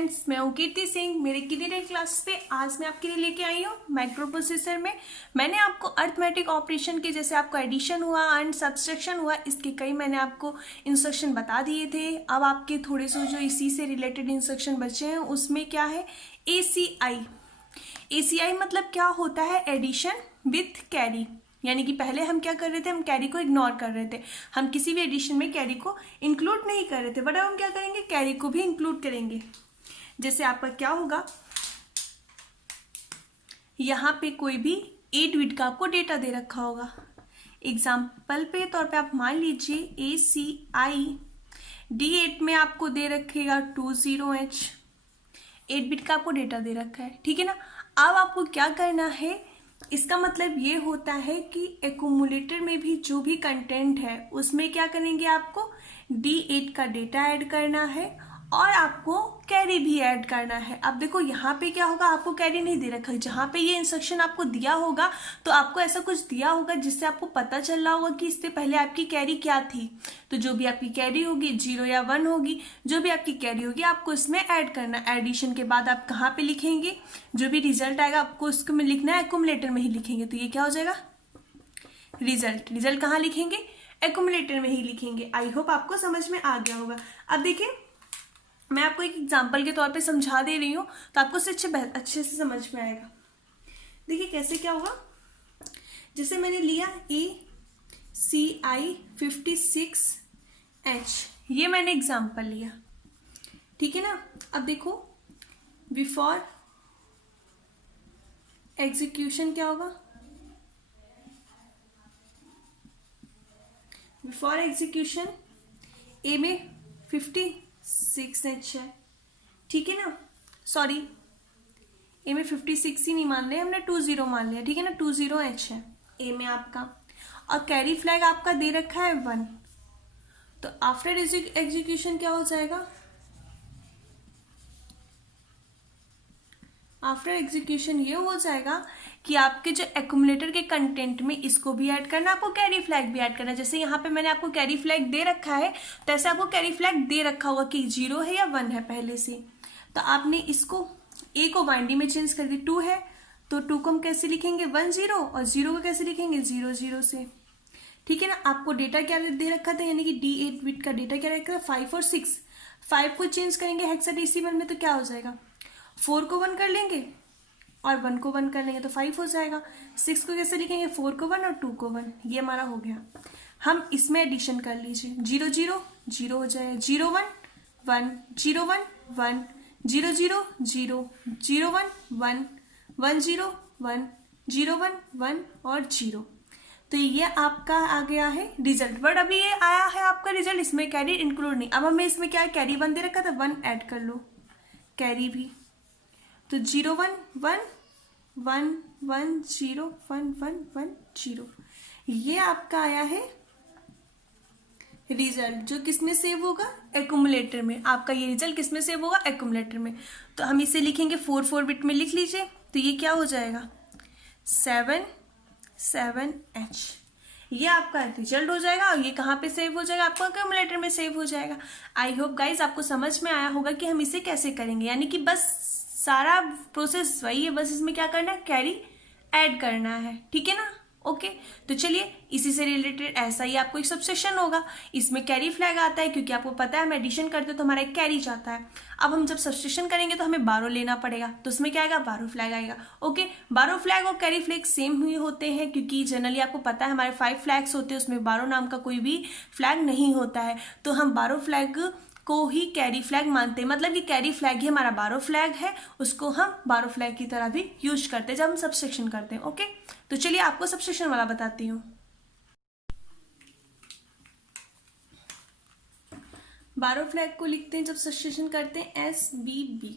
Friends, मैं हूँ कीर्ति सिंह। मेरे कितने क्लास पे आज मैं आपके लिए लेके आई हूँ माइक्रो प्रोसेसर में। मैंने आपको अर्थमेटिक ऑपरेशन के जैसे आपको एडिशन हुआ एंड सब्सट्रैक्शन हुआ, इसके कई मैंने आपको इंस्ट्रक्शन बता दिए थे। अब आपके थोड़े से जो इसी से रिलेटेड इंस्ट्रक्शन बचे हैं उसमें क्या है, ACI। ACI मतलब क्या होता है, एडिशन विथ कैरी। यानी कि पहले हम क्या कर रहे थे, हम कैरी को इग्नोर कर रहे थे, हम किसी भी एडिशन में कैरी को इंक्लूड नहीं कर रहे थे, बट अब हम क्या करेंगे, कैरी को भी इंक्लूड करेंगे। जैसे आपका क्या होगा, यहाँ पे कोई भी 8 बिट का आपको डेटा दे रखा होगा। एग्जाम्पल पे तौर पे आप मान लीजिए ACI D8 में आपको दे रखेगा 20H, 8 बिट का आपको डेटा दे रखा है, ठीक है ना। अब आपको क्या करना है, इसका मतलब ये होता है कि एक्यूमुलेटर में भी जो भी कंटेंट है उसमें क्या करेंगे, आपको D8 का डेटा ऐड करना है और आपको कैरी भी ऐड करना है। अब देखो यहाँ पे क्या होगा, आपको कैरी नहीं दे रखा है। जहाँ पे ये इंस्ट्रक्शन आपको दिया होगा तो आपको ऐसा कुछ दिया होगा जिससे आपको पता चल रहा होगा कि इससे पहले आपकी कैरी क्या थी। तो जो भी आपकी कैरी होगी 0 या 1 होगी, जो भी आपकी कैरी होगी आपको इसमें ऐड करना। एडिशन के बाद आप कहाँ पे लिखेंगे, जो भी रिजल्ट आएगा आपको उसमें लिखना है, एक्यूमुलेटर में ही लिखेंगे। तो ये क्या हो जाएगा, रिजल्ट। रिजल्ट कहाँ लिखेंगे, एक्यूमुलेटर में ही लिखेंगे। आई होप आपको समझ में आ गया होगा। अब देखिए मैं आपको एक एग्जाम्पल के तौर पे समझा दे रही हूँ तो आपको उससे अच्छे से समझ में आएगा। देखिए कैसे क्या होगा, जैसे मैंने लिया ACI 56H, ये मैंने एग्जाम्पल लिया, ठीक है ना। अब देखो बिफोर एग्जीक्यूशन क्या होगा, बिफोर एग्जीक्यूशन ए में 56H है, ठीक है ना। सॉरी, ए में 56 ही नहीं मान रहे, हमने 20 मान लिया, ठीक है ना। 20H है ए में आपका, और कैरी फ्लैग आपका दे रखा है 1। तो आफ्टर एग्जीक्यूशन क्या हो जाएगा, आफ्टर एग्जीक्यूशन ये हो जाएगा कि आपके जो एक्यूमुलेटर के कंटेंट में इसको भी ऐड करना, आपको कैरी फ्लैग भी ऐड करना। जैसे यहाँ पे मैंने आपको कैरी फ्लैग दे रखा है तो ऐसे आपको कैरी फ्लैग दे रखा होगा कि 0 है या 1 है पहले से। तो आपने इसको ए को वाइंडी में चेंज कर दी, 2 है तो 2 को हम कैसे लिखेंगे 1 0, और 0 को कैसे लिखेंगे 0 0 से, ठीक है ना। आपको डेटा क्या दे रखा था, यानी कि D8 बिट का डेटा क्या रखा था 5 और 6। 5 को चेंज करेंगे हेक्साडेसिमल में तो क्या हो जाएगा, 4 को 1 कर लेंगे और 1 को 1 कर लेंगे तो 5 हो जाएगा। 6 को कैसे लिखेंगे, 4 को 1 और 2 को 1, ये हमारा हो गया। हम इसमें एडिशन कर लीजिए, 0 0 0 हो जाएगा, 0 1 1 0 1 1 0 0 0 0 1 1 1 0 1 0 1 1 और 0। तो ये आपका आ गया है रिजल्ट। बट अभी ये आया है आपका रिजल्ट, इसमें कैरी इंक्लूड नहीं। अब हमें इसमें क्या है, कैरी 1 दे रखा था, 1 ऐड कर लो कैरी भी। तो 0 1 1 1 1 0 1 1 1 0, ये आपका आया है रिजल्ट, जो किसमें सेव होगा, एक्यूमुलेटर में। आपका ये रिजल्ट किसमें सेव होगा, एक्यूमुलेटर में। तो हम इसे लिखेंगे 4 बिट में लिख लीजिए, तो ये क्या हो जाएगा 7H, ये आपका रिजल्ट हो जाएगा। और ये कहाँ पे सेव हो जाएगा, आपको एक्यूमुलेटर में सेव हो जाएगा। आई होप गाइज आपको समझ में आया होगा कि हम इसे कैसे करेंगे। यानी कि बस सारा प्रोसेस वही है, बस इसमें क्या करना है, कैरी ऐड करना है, ठीक है ना। ओके तो चलिए इसी से रिलेटेड ऐसा ही आपको एक सब्सट्रैक्शन होगा, इसमें कैरी फ्लैग आता है क्योंकि आपको पता है हम एडिशन करते हैं तो हमारा एक कैरी जाता है। अब हम जब सब्सट्रैक्शन करेंगे तो हमें 12 लेना पड़ेगा, तो उसमें क्या आएगा, 12 फ्लैग आएगा। ओके 12 फ्लैग और कैरी फ्लैग सेम ही होते हैं क्योंकि जनरली आपको पता है हमारे 5 फ्लैग्स होते हैं, उसमें 12 नाम का कोई भी फ्लैग नहीं होता है। तो हम 12 फ्लैग को ही कैरी फ्लैग मानते हैं, मतलब कि कैरी फ्लैग ही हमारा 12 फ्लैग है, उसको हम 12 फ्लैग की तरह भी यूज करते हैं जब हम सब्सट्रैक्शन करते हैं। ओके तो चलिए आपको सब्सट्रैक्शन वाला बताती हूँ। 12 फ्लैग को लिखते हैं जब सब्सट्रैक्शन करते हैं SBB।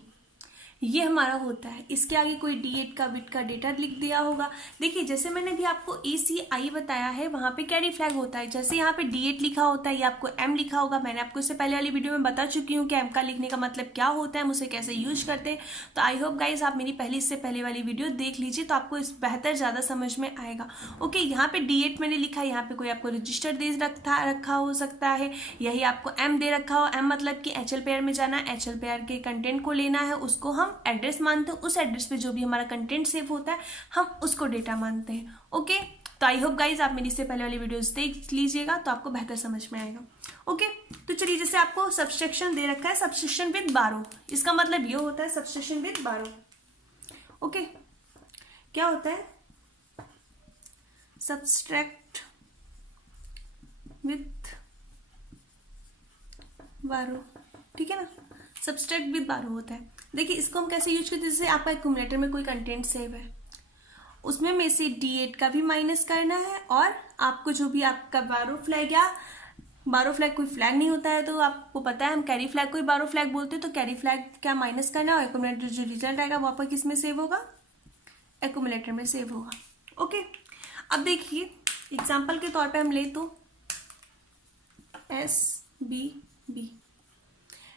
ये हमारा होता है। इसके आगे कोई D8 का बिट का डेटा लिख दिया होगा। देखिए जैसे मैंने भी आपको ACI बताया है, वहाँ पे कैरी फ्लैग होता है। जैसे यहाँ पे D8 लिखा होता है, ये आपको M लिखा होगा। मैंने आपको इससे पहले वाली वीडियो में बता चुकी हूँ कि M का लिखने का मतलब क्या होता है, हम उसे कैसे यूज करते हैं। तो आई होप गाइज आप मेरी इससे पहले वाली वीडियो देख लीजिए, तो आपको इस बेहतर ज़्यादा समझ में आएगा। ओके, यहाँ पे D8 मैंने लिखा है, यहाँ पे कोई आपको रजिस्टर दे रखा हो सकता है, यही आपको M दे रखा हो। M मतलब कि HL पेयर में जाना, HL पेयर के कंटेंट को लेना है, उसको हम एड्रेस मानते हैं। उस एड्रेस पे जो भी हमारा कंटेंट सेव होता है हम उसको डेटा मानते हैं। ओके, तो आई होप गाइज आप मेरी इससे पहले वाली वीडियोस देख लीजिएगा, तो आपको बेहतर समझ में आएगा। ओके, तो चलिए जैसे आपको सब्सट्रैक्शन दे रखा है, सब्सट्रैक्शन विद 12, इसका मतलब ये होता है सब्सट्रैक्शन विद 12। ओके, क्या होता है सब्सट्रैक्ट विद 12, ठीक है ना, सब्सट्रैक्ट विद 12 होता है। देखिए इसको हम कैसे यूज करते हैं, जैसे आपका एक्यूमुलेटर में कोई कंटेंट सेव है, उसमें में से D8 का भी माइनस करना है, और आपको जो भी आपका 12 फ्लैग या 12 फ्लैग कोई फ्लैग नहीं होता है, तो आपको पता है हम कैरी फ्लैग को ही 12 फ्लैग बोलते हैं, तो कैरी फ्लैग क्या माइनस करना है, और एक्यूमुलेटर जो रिजल्ट आएगा वो आपका किस में सेव होगा, एक्यूमुलेटर में सेव होगा। ओके, अब देखिए एग्जाम्पल के तौर पे हम ले तो SBB,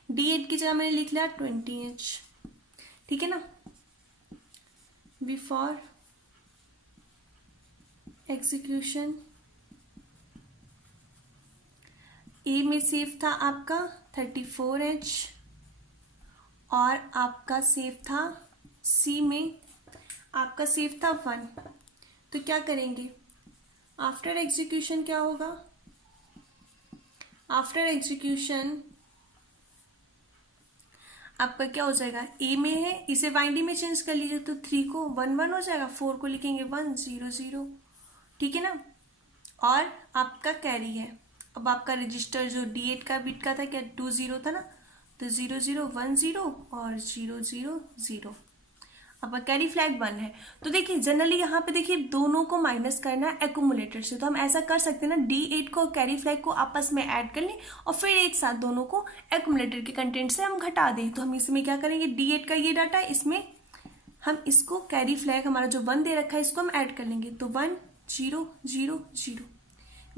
D8 की जगह मैंने लिख लिया 20H, ठीक है ना। बिफोर एग्जीक्यूशन ए में सेव था आपका 34H, और आपका सेव था C में, आपका सेव था 1। तो क्या करेंगे, आफ्टर एग्जीक्यूशन क्या होगा, आफ्टर एग्जीक्यूशन आपका क्या हो जाएगा, ए में है, इसे बाइंडी में चेंज कर लीजिए, तो 3 को 1 1 हो जाएगा, 4 को लिखेंगे 1 0 0, ठीक है ना। और आपका कैरी है, अब आपका रजिस्टर जो D8 का बिट का था क्या 2 0 था ना, तो 0 0 1 0 और 0 0 0, अब कैरी फ्लैग 1 है। तो देखिए जनरली यहाँ पे देखिए दोनों को माइनस करना है एक्यूमुलेटर से, तो हम ऐसा कर सकते हैं ना, D8 को कैरी फ्लैग को आपस में ऐड कर लें और फिर एक साथ दोनों को एक्यूमुलेटर के कंटेंट से हम घटा दें। तो हम इसमें क्या करेंगे, D8 का ये डाटा है, इसमें हम इसको कैरी फ्लैग हमारा जो 1 दे रखा है इसको हम ऐड कर लेंगे, तो 1 0 0 0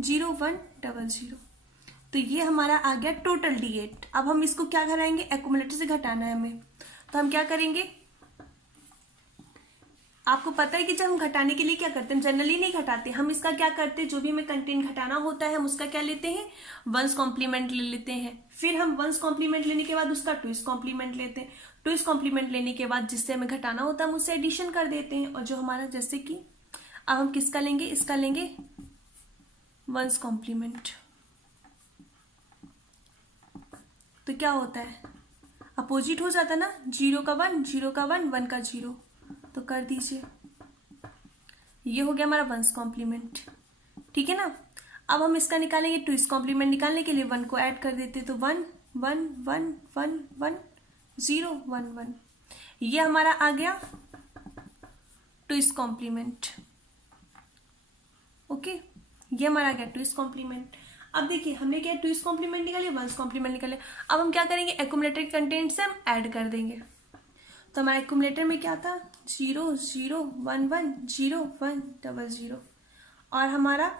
0 1 0 0, तो ये हमारा आ गया टोटल D8। अब हम इसको क्या कराएंगे, एक्यूमुलेटर से घटाना है हमें, तो हम क्या करेंगे, आपको पता है कि जब हम घटाने के लिए क्या करते हैं, जनरली नहीं घटाते हम, इसका क्या करते हैं, जो भी हमें कंटेंट घटाना होता है हम उसका क्या लेते हैं, 1's कॉम्प्लीमेंट ले लेते हैं, फिर हम 1's कॉम्प्लीमेंट लेने के बाद उसका 2's कॉम्प्लीमेंट लेते हैं, 2's कॉम्प्लीमेंट लेने के बाद जिससे हमें घटाना होता है हम उससे एडिशन कर देते हैं, और जो हमारा जैसे कि अब हम किसका लेंगे, इसका लेंगे 1's कॉम्प्लीमेंट, तो क्या होता है अपोजिट हो जाता है ना, 0 का 1 0 का 1 1 का 0, तो कर दीजिए, ये हो गया हमारा 1's कॉम्प्लीमेंट, ठीक है ना। अब हम इसका निकालेंगे 2's कॉम्प्लीमेंट, निकालने के लिए 1 को ऐड कर देते, तो 1 1 1 1 1 0 1 1, ये हमारा आ गया 2's कॉम्प्लीमेंट। ओके, ये हमारा आ गया 2's कॉम्प्लीमेंट। अब देखिए हमने क्या 2's कॉम्प्लीमेंट निकाले, 1's कॉम्प्लीमेंट निकाले, अब हम क्या करेंगे, एक्यूमुलेटर कंटेंट से हम ऐड कर देंगे, तो हमारे एक्यूमुलेटर में क्या था 0 0 1 1 0 1 0 0, और हमारा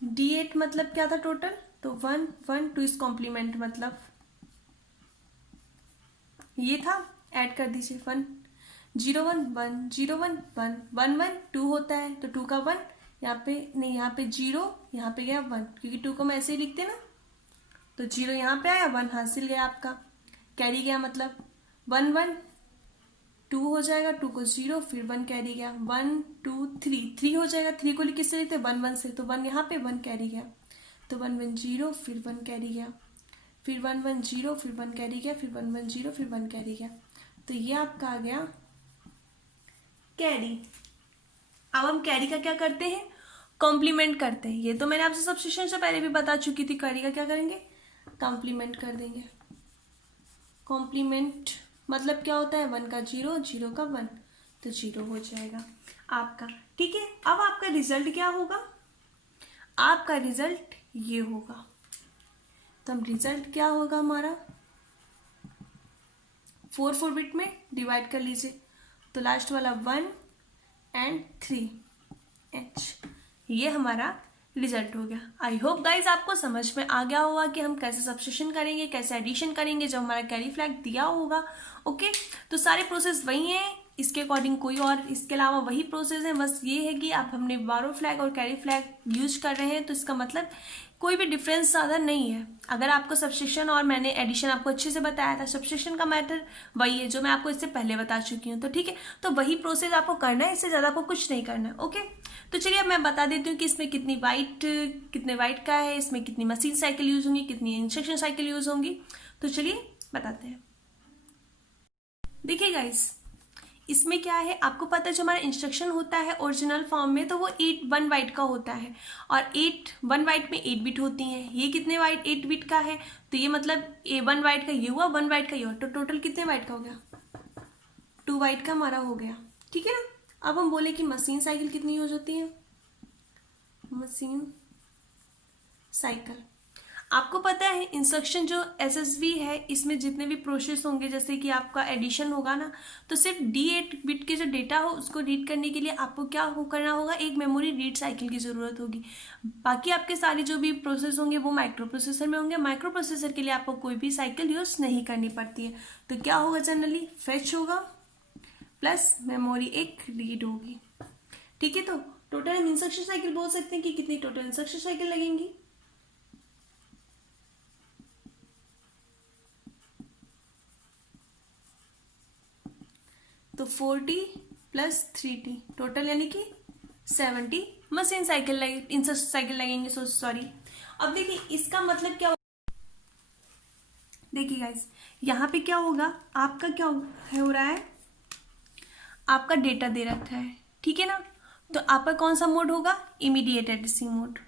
D8 मतलब क्या था टोटल, तो 1 1 2's कॉम्प्लीमेंट मतलब ये था, ऐड कर दीजिए 1 0 1 1 0 1 1 1 1 2 होता है, तो 2 का 1 यहाँ पे नहीं, यहाँ पे 0, यहाँ पे गया 1, क्योंकि 2 को हम ऐसे ही लिखते ना, तो 0 यहाँ पे आया, 1 हासिल गया आपका, कैरी गया, मतलब 1 1 2 हो जाएगा, 2 को 0 फिर 1 कैरी गया, 1 2 3 3 हो जाएगा, 3 को किससे लिखते 1 1 से, तो 1 यहाँ पे 1 कैरी गया, तो 1 1 0 फिर 1 कैरी गया, फिर 1 1 0 फिर 1 कैरी गया, फिर 1 1 0 फिर 1 कैरी गया, तो ये आपका आ गया कैरी। अब हम कैरी का क्या करते हैं, कॉम्प्लीमेंट करते हैं, ये तो मैंने आपसे सब्स्टिट्यूशन से पहले भी बता चुकी थी, कैरी का क्या करेंगे, कॉम्प्लीमेंट कर देंगे। कॉम्प्लीमेंट मतलब क्या होता है, 1 का 0 0 का 1, तो 0 हो जाएगा आपका, ठीक है। अब आपका रिजल्ट क्या होगा, आपका रिजल्ट ये होगा, तो हम रिजल्ट क्या होगा हमारा 4 बिट में डिवाइड कर लीजिए, तो लास्ट वाला 1 एंड 3H, ये हमारा रिजल्ट हो गया। आई होप गाइज आपको समझ में आ गया होगा कि हम कैसे सब्स्टिट्यूशन करेंगे, कैसे एडिशन करेंगे जब हमारा कैरी फ्लैग दिया होगा। ओके, तो सारे प्रोसेस वही हैं, इसके अकॉर्डिंग कोई और इसके अलावा वही प्रोसेस है, बस ये है कि आप हमने बारो फ्लैग और कैरी फ्लैग यूज कर रहे हैं, तो इसका मतलब कोई भी डिफरेंस ज़्यादा नहीं है। अगर आपको सब्स्टिट्यूशन और मैंने एडिशन आपको अच्छे से बताया था, सब्स्टिट्यूशन का मैथड वही है जो मैं आपको इससे पहले बता चुकी हूँ, तो ठीक है, तो वही प्रोसेस आपको करना है, इससे ज़्यादा आपको कुछ नहीं करना है। ओके, तो चलिए अब मैं बता देती हूँ कि इसमें कितने वाइट का है, इसमें कितनी मशीन साइकिल यूज होंगी, कितनी इंस्ट्रक्शन साइकिल यूज होंगी। तो चलिए बताते हैं। देखिए गाइस, इसमें क्या है, आपको पता है जो हमारा इंस्ट्रक्शन होता है ओरिजिनल फॉर्म में, तो वो 1 बाइट का होता है, और 1 बाइट में 8 बिट होती हैं। ये कितने बाइट 8 बिट का है, तो ये मतलब 1 बाइट का ये हुआ, 1 बाइट का ये हुआ, तो टोटल कितने बाइट का हो गया, 2 बाइट का हमारा हो गया। ठीक है ना। अब हम बोले कि मशीन साइकिल कितनी यूज होती है, मशीन साइकिल आपको पता है इंस्ट्रक्शन जो SSB है, इसमें जितने भी प्रोसेस होंगे, जैसे कि आपका एडिशन होगा ना, तो सिर्फ D8 बिट के जो डेटा हो उसको रीड करने के लिए आपको क्या करना होगा, एक मेमोरी रीड साइकिल की ज़रूरत होगी। बाकी आपके सारे जो भी प्रोसेस होंगे वो माइक्रो प्रोसेसर में होंगे। माइक्रो प्रोसेसर के लिए आपको कोई भी साइकिल यूज़ नहीं करनी पड़ती है। तो क्या होगा, जनरली फेच होगा प्लस मेमोरी एक रीड होगी। ठीक है, तो टोटल हम इंस्ट्रक्शन साइकिल बोल सकते हैं कि कितनी टोटल इंस्ट्रक्शन साइकिल लगेंगी, तो 40 प्लस 3T टोटल यानी कि 70 मशीन साइकिल इंस्ट्रक्शन साइकिल लगेंगे। सॉरी, अब देखिए इसका मतलब क्या, देखिए गाइस यहाँ पे क्या होगा, आपका क्या हो रहा है, आपका डेटा दे रखा है, ठीक है ना, तो आपका कौन सा मोड होगा, इमीडिएट एड्रेसिंग मोड।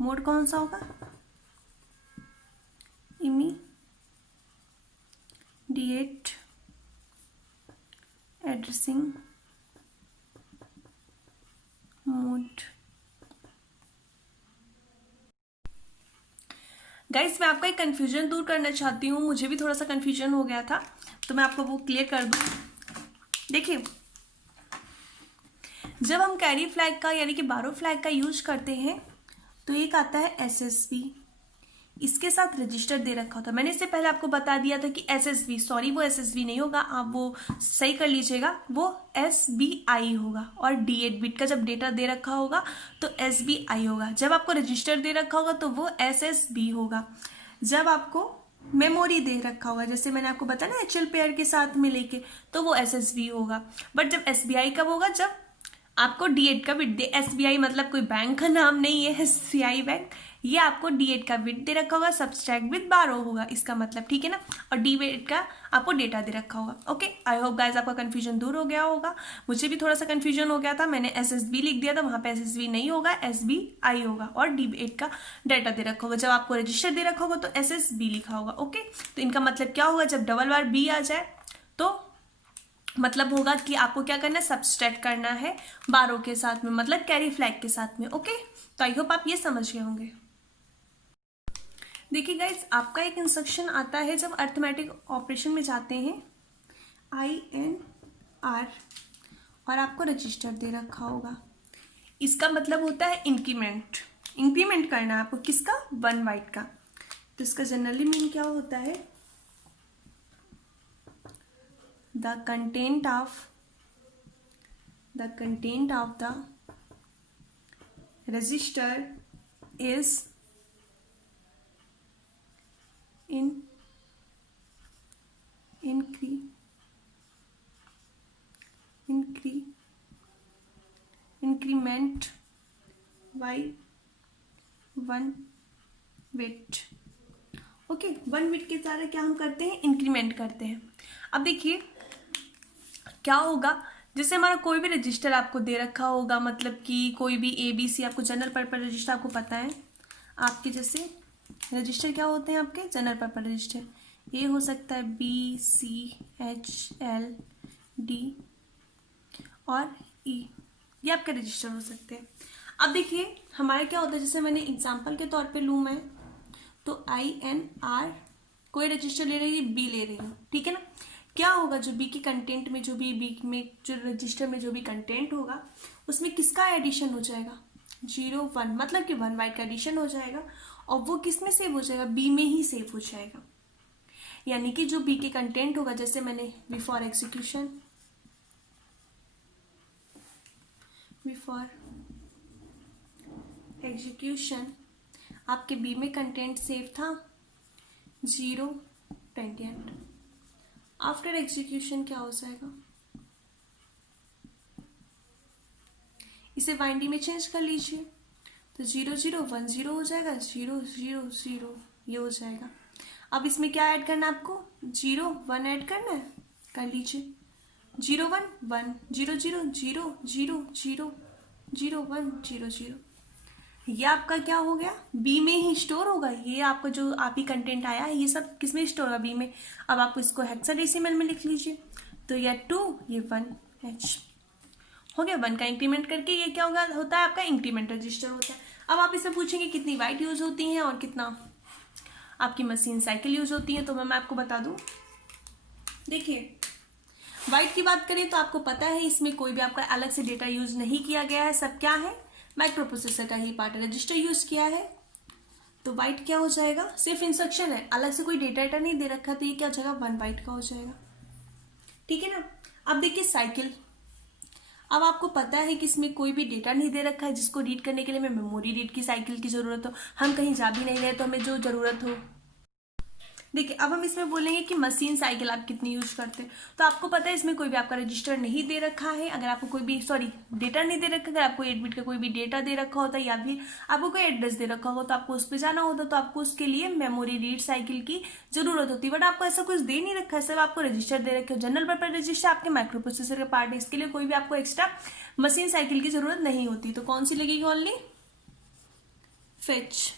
मोड कौन सा होगा, इमीडिएट एड्रेसिंग मोड। गाइस मैं आपका एक कंफ्यूजन दूर करना चाहती हूँ, मुझे भी थोड़ा सा कंफ्यूजन हो गया था, तो मैं आपको वो क्लियर कर दूँ। देखिए, जब हम कैरी फ्लैग का यानी कि बारो फ्लैग का यूज करते हैं, तो एक आता है SSB, इसके साथ रजिस्टर दे रखा होता है। मैंने इससे पहले आपको बता दिया था कि SSB, सॉरी वो SSB नहीं होगा, आप वो सही कर लीजिएगा, वो SBI होगा। और D8 बिट का जब डेटा दे रखा होगा तो SBI होगा। जब आपको रजिस्टर दे रखा होगा तो वो SSB होगा। जब आपको मेमोरी दे रखा होगा, जैसे मैंने आपको बताया ना HL पेयर के साथ में लेके, तो वो SSB होगा। बट जब SBI कब होगा, जब आपको D8 का बिट दे। SBI मतलब कोई बैंक का नाम नहीं है, SBI बैंक, ये आपको D8 का बिट दे रखा होगा, सब्सट्रैक्ट विद बारो होगा इसका मतलब, ठीक है ना, और D8 का आपको डेटा दे रखा होगा। ओके, आई होप गाइज आपका कंफ्यूजन दूर हो गया होगा। मुझे भी थोड़ा सा कंफ्यूजन हो गया था, मैंने SSB लिख दिया था, वहां पे SSB नहीं होगा, SBI होगा, और D8 का डाटा दे रखा होगा। जब आपको रजिस्टर दे रखा होगा तो SSB लिखा होगा। ओके, तो इनका मतलब क्या होगा, जब डबल बार B आ जाए तो मतलब होगा कि आपको क्या करना है, सब्सट्रैक्ट करना है बारो के साथ में, मतलब कैरी फ्लैग के साथ में। ओके, तो आई होप आप ये समझ गए होंगे। देखिए गाइज, आपका एक इंस्ट्रक्शन आता है जब अर्थमेटिक ऑपरेशन में जाते हैं, INR, और आपको रजिस्टर दे रखा होगा। इसका मतलब होता है इंक्रीमेंट, इंक्रीमेंट करना है आपको, किसका, 1 बाइट का। तो इसका जनरली मीन क्या होता है, the content of the register is increment by 1 bit। Okay, 1 bit के द्वारा क्या हम करते हैं, इंक्रीमेंट करते हैं। अब देखिए क्या होगा, जैसे हमारा कोई भी रजिस्टर आपको दे रखा होगा, मतलब कि कोई भी ABC, आपको जनरल पर्पस रजिस्टर आपको पता है, आपके जैसे रजिस्टर क्या होते हैं आपके जनरल पर्पस रजिस्टर, ये हो सकता है BCHLD और E, ये आपके रजिस्टर हो सकते हैं। अब देखिए हमारा क्या होता है, जैसे मैंने एग्जाम्पल के तौर पे लूँ मैं, तो INR कोई रजिस्टर ले रही है, B ले रही हूँ, ठीक है ना। क्या होगा, जो बी के कंटेंट में जो भी बी में जो रजिस्टर में जो भी कंटेंट होगा उसमें किसका एडिशन हो जाएगा, 0 1, मतलब कि 1 बाइट का एडिशन हो जाएगा और वो किस में सेव हो जाएगा, बी में ही सेव हो जाएगा। यानी कि जो बी के कंटेंट होगा, जैसे मैंने बिफोर एग्जीक्यूशन आपके बी में कंटेंट सेव था 0 28, आफ्टर एग्जीक्यूशन क्या हो जाएगा, इसे बाइनरी में चेंज कर लीजिए तो 0 0 1 0 हो जाएगा, 0 0 0 ये हो जाएगा। अब इसमें क्या ऐड करना है आपको, 0 1 ऐड करना है, कर लीजिए 0 1 1 0 0 0 0 0 0 1 0 0। ये आपका क्या हो गया, बी में ही स्टोर होगा। ये आपका जो आप ही कंटेंट आया है ये सब किस में स्टोर होगा, बी में। अब आप इसको हेक्साडेसिमल में लिख लीजिए तो ये 2 ये 1 H हो गया। 1 का इंक्रीमेंट करके ये क्या होगा, होता है आपका इंक्रीमेंट रजिस्टर होता है। अब आप इससे पूछेंगे कितनी बाइट यूज होती हैं और कितना आपकी मशीन साइकिल यूज होती है, तो मैं आपको बता दूं। देखिए बाइट की बात करें तो आपको पता है इसमें कोई भी आपका अलग से डेटा यूज नहीं किया गया है, सब क्या है माइक्रो प्रोसेसर का ही पार्ट है, रजिस्टर यूज किया है। तो बाइट क्या हो जाएगा, सिर्फ इंस्ट्रक्शन है, अलग से कोई डेटा नहीं दे रखा, तो ये क्या हो जाएगा 1 बाइट का हो जाएगा। ठीक है ना। अब देखिए साइकिल, अब आपको पता है कि इसमें कोई भी डेटा नहीं दे रखा है, जिसको रीड करने के लिए हमें मेमोरी रीड की साइकिल की जरूरत हो, हम कहीं जा भी नहीं रहे तो हमें जो जरूरत हो। देखिए अब हम इसमें बोलेंगे कि मशीन साइकिल आप कितनी यूज करते हैं, तो आपको पता है इसमें कोई भी आपका रजिस्टर नहीं दे रखा है। अगर आपको कोई भी डेटा नहीं दे रखा, अगर आपको 8 बिट का कोई भी डेटा दे रखा होता है या फिर आपको कोई एड्रेस दे रखा हो तो आपको उस पर जाना होता, तो आपको उसके लिए मेमोरी रीड साइकिल की जरूरत होती है। बट आपको ऐसा कुछ दे नहीं रखा है, सब आपको रजिस्टर दे रखे हो। जनरल पर्पज रजिस्टर आपके माइक्रो प्रोसेसर का पार्ट है, इसके लिए कोई भी आपको एक्स्ट्रा मशीन साइकिल की जरूरत नहीं होती। तो कौन सी लगेगी, ओनली फेच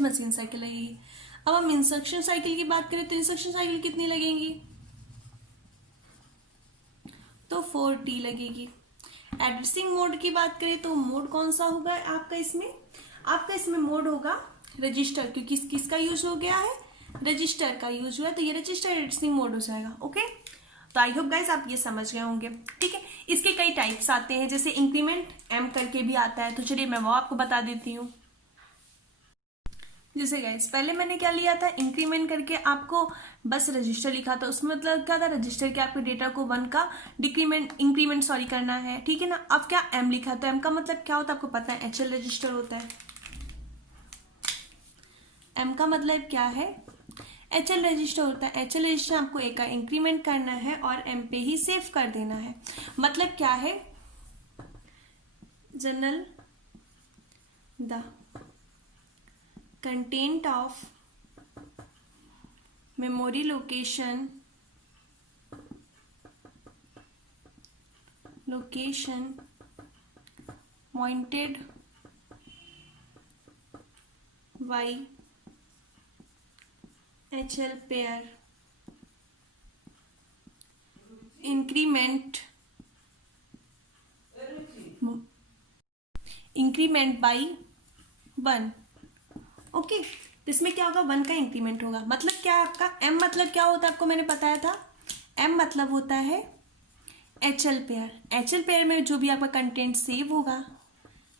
मशीन साइकिल लगेगी। अब हम इंस्ट्रक्शन साइकिल की बात करें तो इंस्ट्रक्शन साइकिल कितनी लगेंगी, तो 4T लगेगी। एड्रेसिंग मोड की बात करें तो मोड कौन सा होगा आपका इसमें मोड होगा रजिस्टर, क्योंकि किसका यूज हो गया है, रजिस्टर का यूज हुआ है, तो ये रजिस्टर एड्रेसिंग मोड हो जाएगा। ओके, तो आई होप गाइस आप ये समझ गए होंगे। ठीक है, इसके कई टाइप्स आते हैं, जैसे इंक्रीमेंट एम करके भी आता है, तो चलिए मैं वो आपको बता देती हूँ। जैसे गाइस पहले मैंने क्या लिया था, इंक्रीमेंट करके आपको बस रजिस्टर लिखा था, उसमें मतलब क्या था, रजिस्टर के आपके डेटा को 1 का इंक्रीमेंट करना है। ठीक है ना। अब क्या एम लिखा, तो एम का मतलब क्या होता है आपको पता है, HL रजिस्टर होता है। एम का मतलब क्या है, HL रजिस्टर होता है। HL रजिस्टर आपको ए का इंक्रीमेंट करना है और एम पे ही सेव कर देना है। मतलब क्या है, general the content of memory location pointed by HL pair increment by 1। Okay, तो इसमें क्या होगा, 1 का इंक्रीमेंट होगा। मतलब क्या आपका एम मतलब क्या होता है आपको मैंने बताया था, एम मतलब होता है HL पेयर। HL पेयर में जो भी आपका कंटेंट सेव होगा,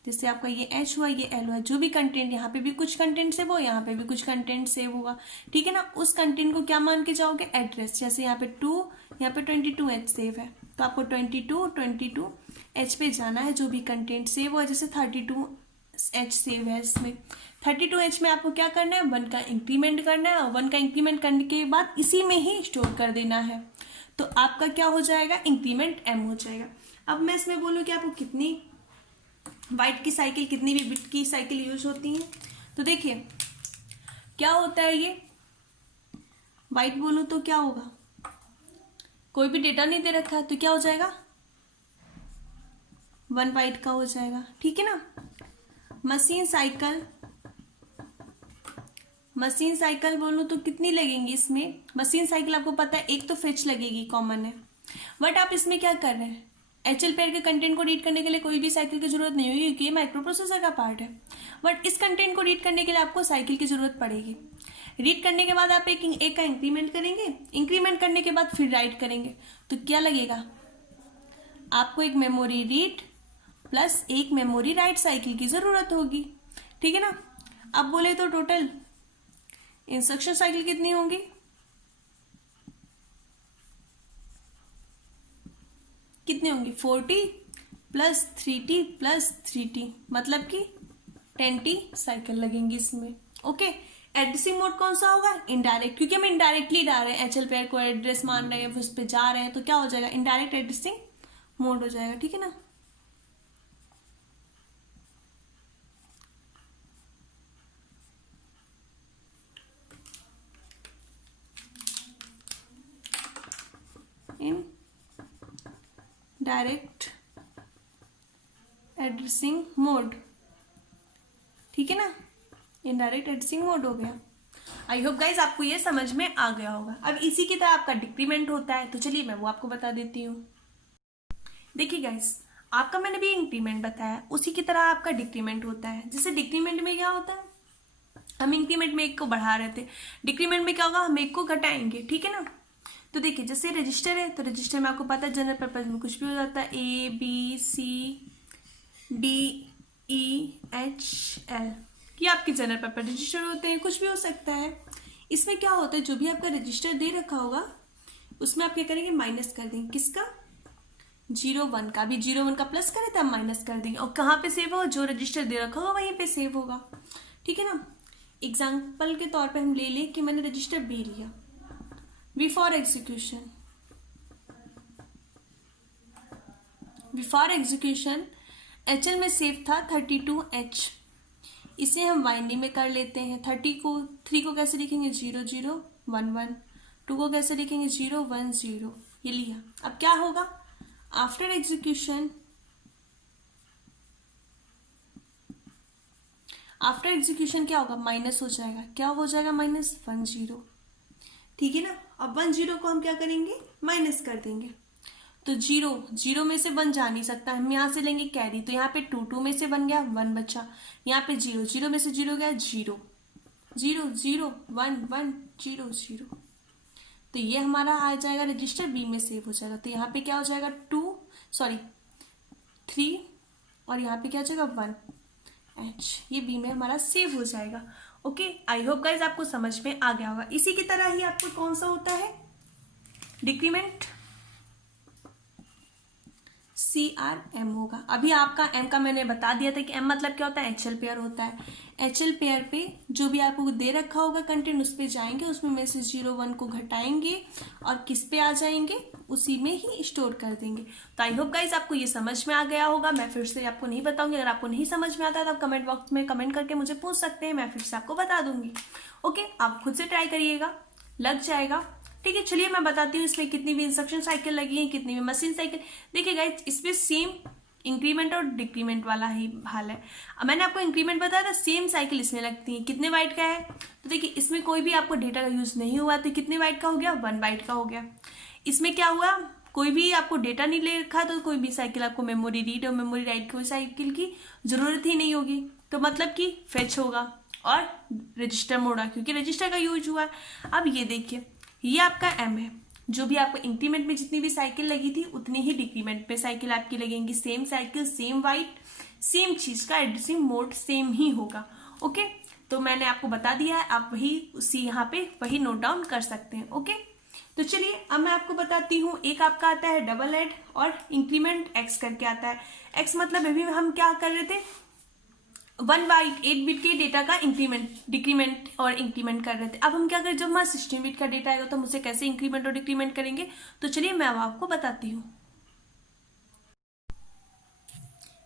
जैसे आपका ये H हुआ ये L हुआ, जो भी कंटेंट, यहाँ पे भी कुछ कंटेंट सेव हो, यहाँ पे भी कुछ कंटेंट सेव होगा। ठीक है ना। उस कंटेंट को क्या मान के जाओगे, एड्रेस। जैसे यहाँ पे 2, यहाँ पे 22H सेव है, तो आपको 22H पे जाना है, जो भी कंटेंट सेव हुआ। जैसे 32H सेव है, इसमें 32H में आपको क्या करना है, 1 का इंक्रीमेंट करना है, और 1 का इंक्रीमेंट करने के बाद इसी में ही स्टोर कर देना है, तो आपका क्या हो जाएगा, इंक्रीमेंट M हो जाएगा। अब मैं इसमें बोलूँ कि आपको कितनी बाइट की साइकिल, कितनी भी बिट की साइकिल यूज होती है, तो देखिए क्या होता है, ये बाइट बोलूँ तो क्या होगा, कोई भी डेटा नहीं दे रखा है तो क्या हो जाएगा, 1 बाइट का हो जाएगा। ठीक है ना। मशीन साइकिल बोलूँ तो कितनी लगेंगी इसमें, मशीन साइकिल आपको पता है एक तो फेच लगेगी, कॉमन है। बट आप इसमें क्या कर रहे हैं, HL पेयर के कंटेंट को रीड करने के लिए कोई भी साइकिल की जरूरत नहीं होगी, क्योंकि ये माइक्रो प्रोसेसर का पार्ट है। बट इस कंटेंट को रीड करने के लिए आपको साइकिल की जरूरत पड़ेगी। रीड करने के बाद आप एक का इंक्रीमेंट करेंगे, इंक्रीमेंट करने के बाद फिर राइट करेंगे, तो क्या लगेगा आपको एक मेमोरी रीड प्लस एक मेमोरी राइट साइकिल की जरूरत होगी, ठीक है ना। अब बोले तो टोटल इंस्ट्रक्शन साइकिल कितनी होंगी, कितनी होंगी 40 प्लस 3t प्लस 3t, मतलब कि 10t साइकिल लगेंगी इसमें। ओके, एड्रेसिंग मोड कौन सा होगा, इनडायरेक्ट, क्योंकि हम इनडायरेक्टली डाल रहे हैं, एचएल पेयर को एड्रेस मान रहे हैं, उस पर जा रहे हैं, तो क्या हो जाएगा इनडायरेक्ट एड्रेसिंग मोड हो जाएगा, ठीक है ना। इन डायरेक्ट एड्रेसिंग मोड, ठीक है ना, इनडायरेक्ट एड्रेसिंग मोड हो गया। आई होप गाइज आपको ये समझ में आ गया होगा। अब इसी की तरह आपका डिक्रीमेंट होता है, तो चलिए मैं वो आपको बता देती हूँ। देखिए गाइज, आपका मैंने भी इंक्रीमेंट बताया, उसी की तरह आपका डिक्रीमेंट होता है। जैसे डिक्रीमेंट में क्या होता है, हम इंक्रीमेंट में एक को बढ़ा रहे थे, डिक्रीमेंट में क्या होगा, हम एक को घटाएंगे, ठीक है ना। तो देखिए जैसे रजिस्टर है, तो रजिस्टर में आपको पता है जनरल पर्पज में कुछ भी हो जाता है, A B C D E H L, ये आपके जनरल पर्पज रजिस्टर होते हैं, कुछ भी हो सकता है। इसमें क्या होता है, जो भी आपका रजिस्टर दे रखा होगा उसमें आप क्या करेंगे, माइनस कर देंगे, किसका 01 का, भी 01 का प्लस करे तो हम माइनस कर देंगे, और कहाँ पे सेव होगा, जो रजिस्टर दे रखा होगा वहीं पे सेव होगा, ठीक है ना। एग्जाम्पल के तौर पे हम ले लें कि मैंने रजिस्टर B लिया, बिफोर एग्जीक्यूशन HL में सेव था 32H, इसे हम बाइनरी में कर लेते हैं। 3 को कैसे लिखेंगे 0 0 1 1, 2 को कैसे लिखेंगे 0 1 0, ये लिया। अब क्या होगा, आफ्टर एग्जीक्यूशन क्या होगा, माइनस हो जाएगा, क्या हो जाएगा माइनस 1 0, ठीक है ना। अब 1 0 को हम क्या करेंगे, माइनस कर देंगे, तो 0 में से 1 जा नहीं सकता, हम यहाँ से लेंगे कैरी, तो यहाँ पे 2 में से 1 गया 1 बचा, यहाँ पे 0 में से 0 गया 0 0 0 1 1 0 0, तो ये हमारा आ जाएगा रजिस्टर बी में सेव हो जाएगा। तो यहाँ पे क्या हो जाएगा 3 और यहाँ पे क्या हो जाएगा 1H, ये बी में हमारा सेव हो जाएगा। ओके, आई होप गाइज आपको समझ में आ गया होगा। इसी की तरह ही आपको कौन सा होता है, डिक्रीमेंट CRM होगा। अभी आपका M का मैंने बता दिया था कि M मतलब क्या होता है, HL पेयर होता है। HL पेयर पे जो भी आपको दे रखा होगा कंटेंट, उस पे जाएंगे, उसमें में से 0 1 को घटाएंगे और किस पे आ जाएंगे, उसी में ही स्टोर कर देंगे। तो आई होप गाइज आपको ये समझ में आ गया होगा। मैं फिर से आपको नहीं बताऊंगी, अगर आपको नहीं समझ में आता है तो आप कमेंट बॉक्स में कमेंट करके मुझे पूछ सकते हैं, मैं फिर से आपको बता दूंगी। ओके, आप खुद से ट्राई करिएगा, लग जाएगा, ठीक है। चलिए मैं बताती हूँ इसमें कितनी भी इंस्ट्रक्शन साइकिल लगी है, कितनी भी मशीन साइकिल। देखिए गाइज, इसमें सेम इंक्रीमेंट और डिक्रीमेंट वाला ही हाल है। अब मैंने आपको इंक्रीमेंट बताया था, सेम साइकिल इसमें लगती है। कितने बाइट का है, तो देखिए इसमें कोई भी आपको डेटा का यूज नहीं हुआ, तो कितने बाइट का हो गया, 1 बाइट का हो गया। इसमें क्या हुआ, कोई भी आपको डेटा नहीं ले रखा, तो कोई भी साइकिल आपको मेमोरी रीड और मेमोरी राइट कोई साइकिल की जरूरत ही नहीं होगी, तो मतलब कि फेच होगा और रजिस्टर मोड होगा, क्योंकि रजिस्टर का यूज हुआ। अब ये देखिए, ये आपका M है, जो भी आपको इंक्रीमेंट में जितनी भी साइकिल लगी थी उतनी ही डिक्रीमेंट पे साइकिल आपकी लगेंगी। Same cycle, same white, same चीज का एड्रेसिंग मोड सेम ही होगा। ओके, तो मैंने आपको बता दिया है, आप वही उसी यहाँ पे वही नोट डाउन कर सकते हैं। ओके, तो चलिए अब मैं आपको बताती हूँ। एक आपका आता है डबल एड और इंक्रीमेंट X करके आता है। X मतलब अभी हम क्या कर रहे थे, 1 बाइट 8 बिट के डेटा का इंक्रीमेंट, डिक्रीमेंट और इंक्रीमेंट कर रहे थे। अब हम क्या करें, जब हमारा 16 बिट का डेटा आएगा तो हम उसे कैसे इंक्रीमेंट और डिक्रीमेंट करेंगे, तो चलिए मैं आपको बताती हूँ।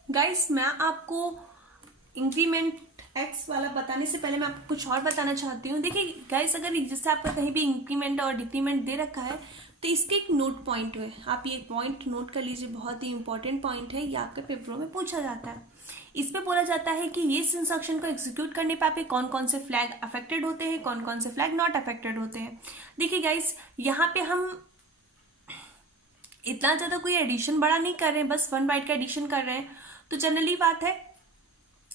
गाइस, मैं आपको इंक्रीमेंट X वाला बताने से पहले मैं आपको कुछ और बताना चाहती हूँ। देखिए गाइस, अगर जैसे आपका कहीं भी इंक्रीमेंट और डिक्रीमेंट दे रखा है, तो इसके एक नोट पॉइंट है, आप ये पॉइंट नोट कर लीजिए, बहुत ही इंपॉर्टेंट पॉइंट है, ये आपके पेपरों में पूछा जाता है। इसमें बोला जाता है कि ये इंस्ट्रक्शन को एग्जीक्यूट करने पे आपके कौन कौन से फ्लैग अफेक्टेड होते हैं, कौन कौन से फ्लैग नॉट अफेक्टेड होते हैं। देखिए गाइस, यहाँ पे हम इतना ज्यादा कोई एडिशन बड़ा नहीं कर रहे हैं, बस 1 बाइट का एडिशन कर रहे हैं। तो जनरली बात है,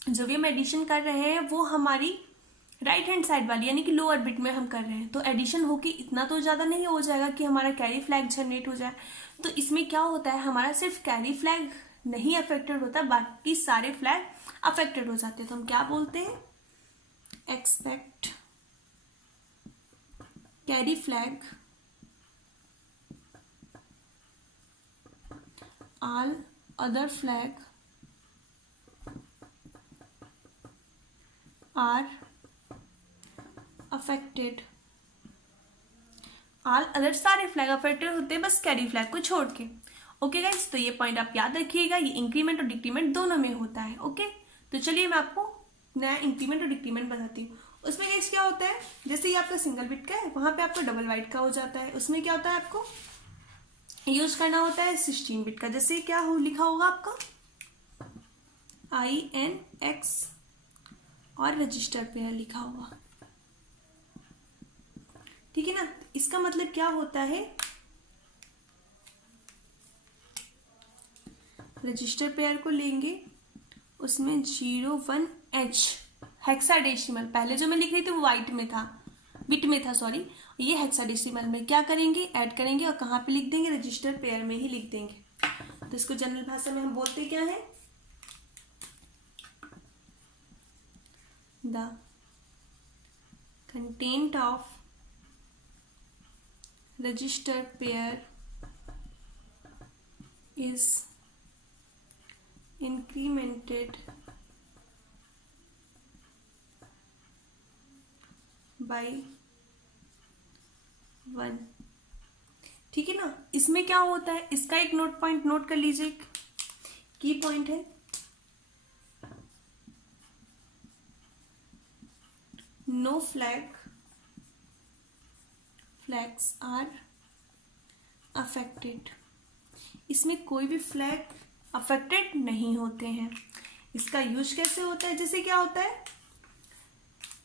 जो भी हम एडिशन कर रहे हैं वो हमारी राइट हैंड साइड वाली यानी कि लोअर बिट में हम कर रहे हैं, तो एडिशन होके इतना तो ज़्यादा नहीं हो जाएगा कि हमारा कैरी फ्लैग जनरेट हो जाए। तो इसमें क्या होता है, हमारा सिर्फ कैरी फ्लैग नहीं अफेक्टेड होता, बाकी सारे फ्लैग अफेक्टेड हो जाते हैं। तो हम क्या बोलते हैं, expect carry flag all other flag are affected। All other सारे फ्लैग अफेक्टेड होते हैं बस कैरी फ्लैग को छोड़ के। ओके गाइस, तो ये पॉइंट आप याद रखिएगा, ये इंक्रीमेंट और डिक्रीमेंट दोनों में होता है। ओके, तो चलिए मैं आपको नया इंक्रीमेंट और डिक्रीमेंट बताती हूँ। उसमें गाइस क्या होता है, जैसे ये आपका सिंगल बिट का है, वहां पे आपका डबल वाइट का हो जाता है। उसमें क्या होता है, आपको यूज करना होता है 16 बिट का। जैसे क्या हो लिखा होगा आपका INX और रजिस्टर पेयर लिखा होगा, ठीक है ना। इसका मतलब क्या होता है, रजिस्टर पेयर को लेंगे, उसमें 01H हेक्साडेसिमल, पहले जो मैं लिख रही थी वो वाइट में था, बिट में था सॉरी, ये हेक्साडेसिमल में क्या करेंगे, ऐड करेंगे और कहाँ पे लिख देंगे, रजिस्टर पेयर में ही लिख देंगे। तो इसको जनरल भाषा में हम बोलते क्या है, the content of register pair is incremented by 1। ठीक है ना। इसमें क्या होता है, इसका एक नोट पॉइंट नोट कर लीजिए, की पॉइंट है, नो फ्लैग्स आर अफेक्टेड। इसमें कोई भी फ्लैग अफेक्टेड नहीं होते हैं। इसका यूज कैसे होता है, जैसे क्या होता है,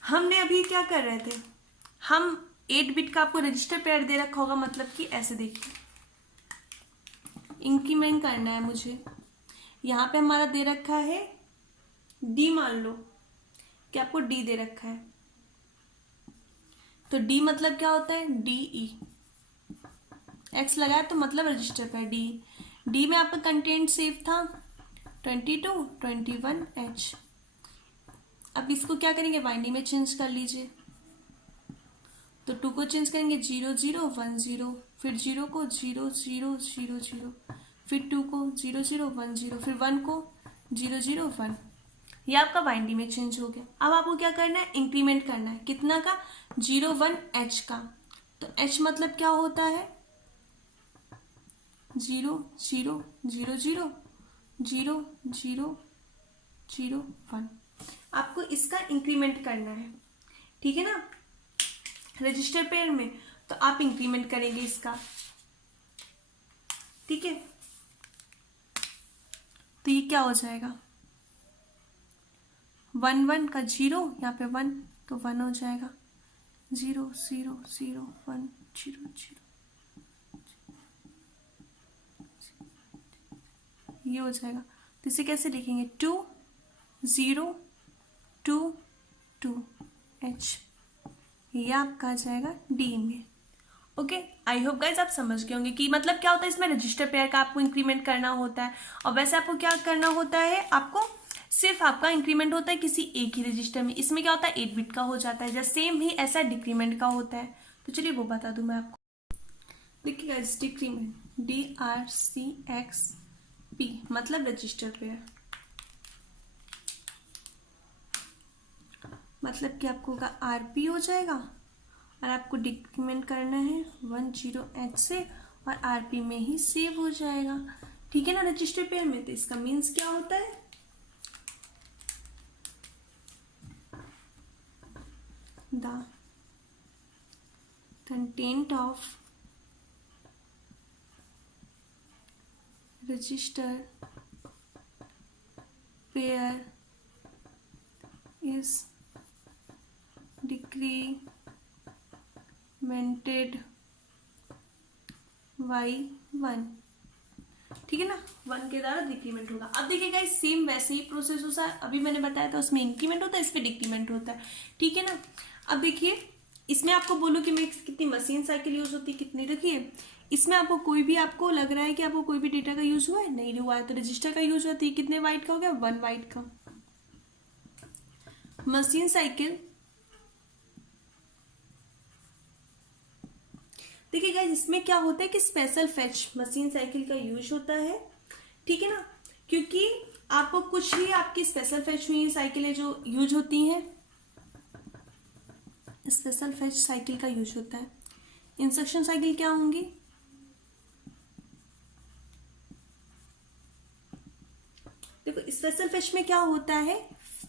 हमने अभी क्या कर रहे थे, हम 8 बिट का आपको रजिस्टर पेयर दे रखा होगा, मतलब कि ऐसे देखिए, इंक्रीमेंट करना है मुझे, यहाँ पे हमारा दे रखा है डी, मान लो कि आपको डी दे रखा है, तो डी मतलब क्या होता है, DE, एक्स लगाया तो मतलब रजिस्टर पेयर डी में आपका कंटेंट सेव था 22 21H। अब इसको क्या करेंगे, बाइंडिंग में चेंज कर लीजिए, तो 2 को चेंज करेंगे 0 0 1 0, फिर 0 को 0 0 0 0, फिर 2 को 0 0 1 0, फिर 1 को 0 0 1। ये आपका बाइंडिंग में चेंज हो गया। अब आपको क्या करना है, इंक्रीमेंट करना है, कितना का, 01H का। तो H मतलब क्या होता है, 0 0 0 0 0 0 0 1। आपको इसका इंक्रीमेंट करना है, ठीक है ना, रजिस्टर पेयर में, तो आप इंक्रीमेंट करेंगे इसका, ठीक है। तो ये क्या हो जाएगा, 1 1 का 0, यहाँ पे 1 तो 1 हो जाएगा, 0 0 0 1 0 0, ये हो जाएगा। तो इसे कैसे लिखेंगे, 2 0 2 2H, ये आपका आ जाएगा डी में। ओके, आई होप गाइज आप समझ गए होंगे कि मतलब क्या होता है, इसमें रजिस्टर पेयर का आपको इंक्रीमेंट करना होता है, और वैसे आपको क्या करना होता है, आपको सिर्फ आपका इंक्रीमेंट होता है किसी एक ही रजिस्टर में। इसमें क्या होता है, 8 बिट का हो जाता है, जैसे सेम ही ऐसा डिक्रीमेंट का होता है। तो चलिए वो बता दूं मैं आपको, देखिए गाइज, डिक्रीमेंट DRCXP मतलब रजिस्टर पेयर, मतलब कि आपको का RP हो जाएगा, और आपको डिक्रीमेंट करना है 10H से, और RP में ही सेव हो जाएगा, ठीक है ना, रजिस्टर पेयर में। तो इसका मीन्स क्या होता है, the content of register pair is decremented by 1। ठीक है ना, 1 के द्वारा डिक्रीमेंट होगा। अब देखिएगा सेम वैसे ही प्रोसेस होता है, अभी मैंने बताया था उसमें इंक्रीमेंट होता है, इस पे डिक्रीमेंट होता है, ठीक है ना। अब देखिए इसमें आपको बोलूँ कि मैं कितनी मशीन साइकिल यूज होती है, कितनी, देखिए इसमें आपको कोई भी, आपको लग रहा है कि आपको कोई भी डेटा का यूज हुआ है, नहीं हुआ है, तो रजिस्टर का यूज होती है, कितने बाइट का हो गया, 1 बाइट का। मशीन साइकिल देखिए गाइस इसमें क्या होता है कि स्पेशल फेच मशीन साइकिल का यूज होता है, ठीक है ना, क्योंकि आपको कुछ ही आपकी स्पेशल फेच हुई साइकिलें जो यूज होती हैं, स्पेशल फेच साइकिल का यूज होता है। इंस्ट्रक्शन साइकिल क्या होंगी, देखो स्पेशल फेच में क्या होता है,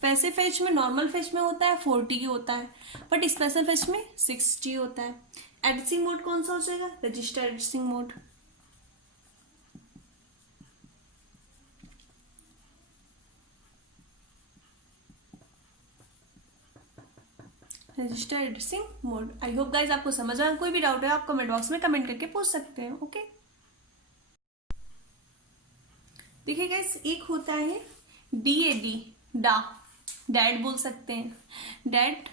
वैसे फेच में नॉर्मल फेच में होता है 40 होता है, बट स्पेशल फेच में 60 होता है। एडिसिंग मोड कौन सा हो जाएगा, register addressing mode. Register addressing mode. I hope guys आपको समझ आया, कोई भी डाउट है आप कमेंट बॉक्स में कमेंट करके पूछ सकते हैं, ओके। देखिए गाइज एक होता है डीएडी, डैड बोल सकते हैं, डैड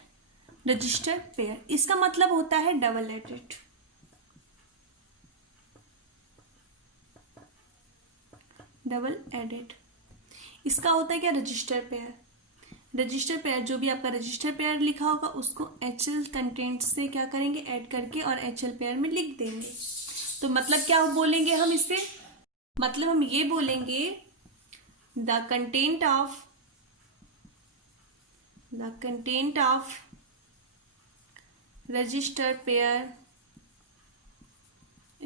रजिस्टर पेयर, इसका मतलब होता है डबल एडेड, डबल एडेड। इसका होता है क्या, रजिस्टर पेयर। रजिस्टर पेयर जो भी आपका रजिस्टर पेयर लिखा होगा उसको एचएल कंटेंट से क्या करेंगे, ऐड करके और एचएल पेयर में लिख देंगे। तो मतलब क्या बोलेंगे हम इससे, मतलब हम ये बोलेंगे the content of register pair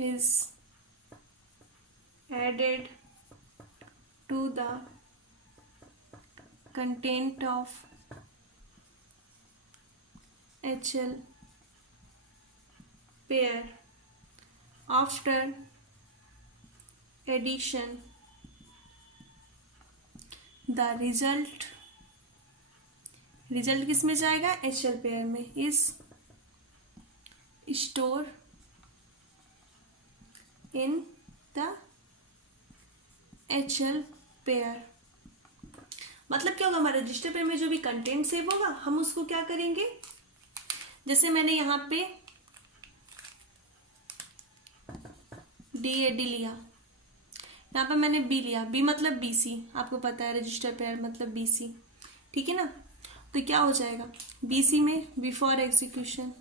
is added to the content of HL pair after addition. The result किस में जाएगा, HL पेयर में, is store in the HL pair. मतलब क्या होगा, हमारा रजिस्टर पेयर में जो भी कंटेंट सेव होगा हम उसको क्या करेंगे, जैसे मैंने यहाँ पे DAD लिया, यहाँ पे मैंने B लिया, B मतलब BC, आपको पता है रजिस्टर पेयर मतलब BC, ठीक है ना। तो क्या हो जाएगा, BC में बिफोर एग्जीक्यूशन,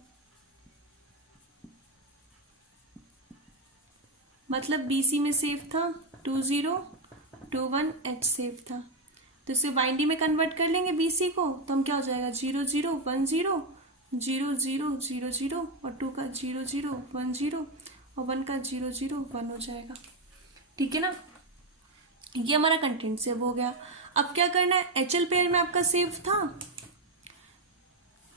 मतलब BC में सेव था 2021H सेव था, तो इसे बाइंडी में कन्वर्ट कर लेंगे BC को, तो हम क्या हो जाएगा 0010 0000 और 2 का 0010 और 1 का 001 हो जाएगा, ठीक है ना। ये हमारा कंटेंट सेव हो गया। अब क्या करना है, HL पेयर में आपका सेव था,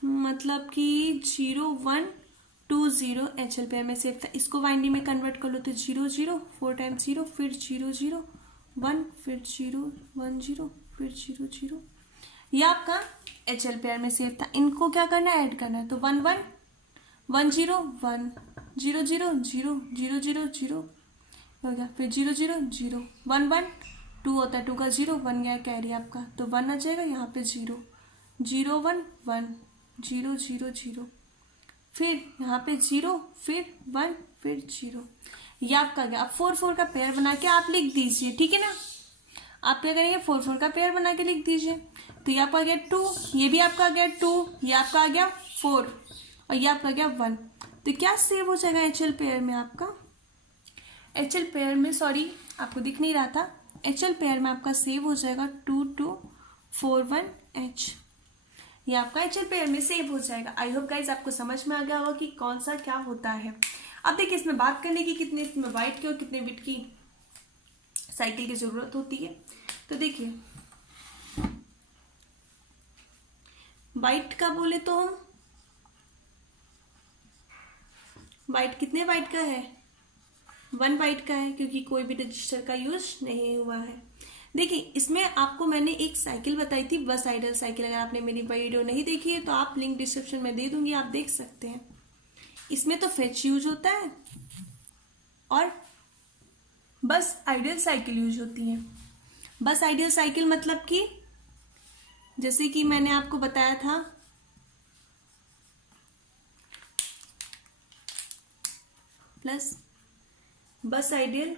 मतलब कि 0120 HL पेयर में सेव था, इसको बाइंडी में कन्वर्ट कर लो तो 00 4 टाइम्स 0 फिर 001 फिर 010 फिर 00, ये आपका HL पेयर में सेव था। इनको क्या करना है, ऐड करना है, तो 11 10 1 0 0 0 0 0 0 हो गया, फिर 0 0 0 1 1 2 होता है, 2 का 0 1 गया कैरी आपका, तो 1 आ जाएगा, यहाँ पे 0 0 1 1 0 0 0 फिर यहाँ पे 0 फिर 1 फिर 0, ये आपका गया। अब 4 4 का पेयर बना के आप लिख दीजिए, ठीक है ना। आप क्या करेंगे, 4 4 का पेयर बना के लिख दीजिए, तो ये आपका आ गया 2, ये भी आपका आ गया 2, ये आपका आ गया 4 और ये आपका आ गया 1। तो क्या सेव हो जाएगा HL पेयर में, आपका HL पेयर में, सॉरी आपको दिख नहीं रहा था, HL पेयर में आपका सेव हो जाएगा 2241H, ये आपका HL पेयर में सेव हो जाएगा। आई होप गाइज आपको समझ में आ गया होगा कि कौन सा क्या होता है। अब देखिए इसमें बात करने की कितने इसमें बाइट की और कितने बिट की साइकिल की जरूरत होती है। तो देखिए बाइट का बोले तो हम बाइट कितने बाइट का है, 1 बाइट का है, क्योंकि कोई भी रजिस्टर का यूज नहीं हुआ है। देखिए इसमें आपको मैंने एक साइकिल बताई थी, बस आइडल साइकिल, अगर आपने मेरी वीडियो नहीं देखी है तो आप लिंक डिस्क्रिप्शन में दे दूंगी, आप देख सकते हैं। इसमें तो फेच यूज होता है और बस आइडियल साइकिल यूज होती है। बस आइडियल साइकिल मतलब कि जैसे कि मैंने आपको बताया था प्लस बस आइडियल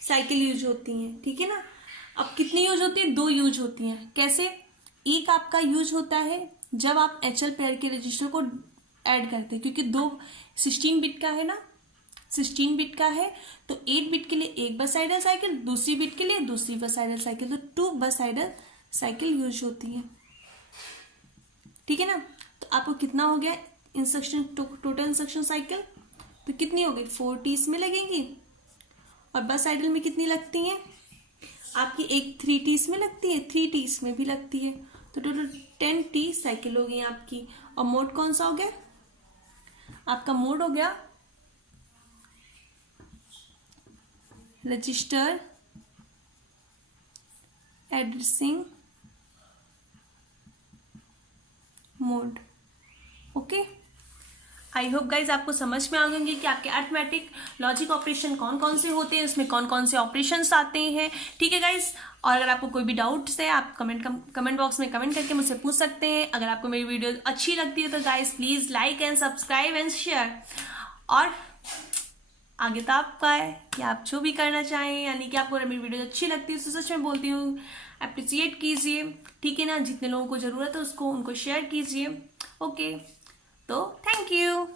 साइकिल यूज होती हैं, ठीक है ना। अब कितनी यूज होती है? 2 यूज होती हैं। कैसे? एक आपका यूज होता है जब आप HL पेयर के रजिस्टर को ऐड करते हैं, क्योंकि 16 बिट का है ना, 16 बिट का है, तो 8 बिट के लिए एक बस आइडल साइकिल, दूसरी बिट के लिए दूसरी बस आइडल साइकिल, तो 2 बस आइडल साइकिल यूज होती है, ठीक है ना। तो आपको कितना हो गया इंस्ट्रक्शन, टोटल इंस्ट्रक्शन साइकिल? तो कितनी हो गई? 4 T इसमें लगेंगी, और बस आइडल में कितनी लगती हैं आपकी? एक 3 T इसमें लगती है, 3 T इसमें भी लगती है, तो टोटल 10 T साइकिल हो गई आपकी। और मोड कौन सा हो गया आपका? मोड हो गया रजिस्टर एड्रेसिंग मोड। ओके, आई होप गाइज आपको समझ में आ गएंगे कि आपके अरिथमेटिक लॉजिक ऑपरेशन कौन कौन से होते हैं, उसमें कौन कौन से ऑपरेशंस आते हैं, ठीक है गाइज। और अगर आपको कोई भी डाउट्स है आप कमेंट बॉक्स में कमेंट करके मुझसे पूछ सकते हैं। अगर आपको मेरी वीडियो अच्छी लगती है तो guys please like and subscribe and share. और आगे तो आपका है कि आप जो भी करना चाहें, यानी कि आपको मेरी वीडियो अच्छी लगती है तो सच में बोलती हूँ अप्रिसिएट कीजिए, ठीक है ना। जितने लोगों को ज़रूरत है उनको शेयर कीजिए। ओके, तो थैंक यू।